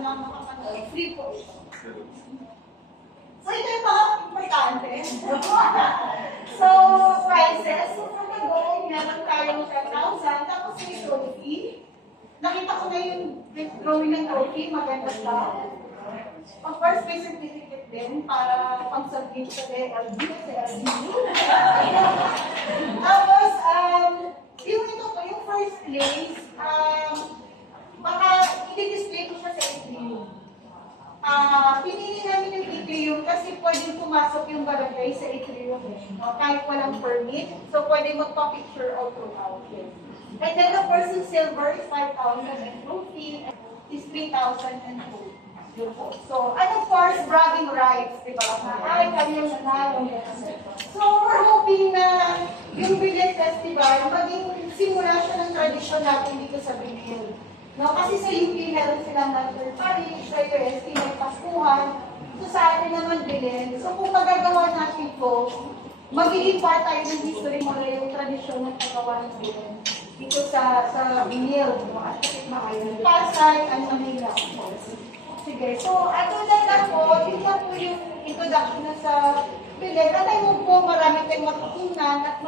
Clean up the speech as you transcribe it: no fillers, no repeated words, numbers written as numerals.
na makapanood, free po ito. So, ito yung mga importante. So, prices. So, from the go, meron tayong 10,000. Tapos may trophy. Nakita ko na yung drawing ng trophy. Maganda siya. Of course, may certificate din para pang-submit sa LB. Tapos, yung ito po, yung first place, baka i-display ko siya sa atrium. Pinili namin yung atrium kasi pwedeng pumasok yung barangay sa atrium kahit walang permit. So, pwede magpa-picture all throughout. And then, of course, yung silver is 5,000 and trophy is 3,000 and gold. So, and of course, bragging rights, di ba? Ay, kami yung nanalo. So, we're hoping na yung Bilin Festival, maging simula siya ng tradisyon natin dito sa Bilin. No? Kasi sa UP, meron silang third parish, sa UST, may Paskuhan. So, sa atin naman Bilin. So, kung magagawa natin po, magiging part tayo ng history mula yung tradisyon ng paggawa ng Bilin. Dito sa Binil, at Makayan, Pasay, and Manila, of course. Sige, so ato na po, yun na po yung introduction na sa Bilin. At I hope po marami tayong matutunan at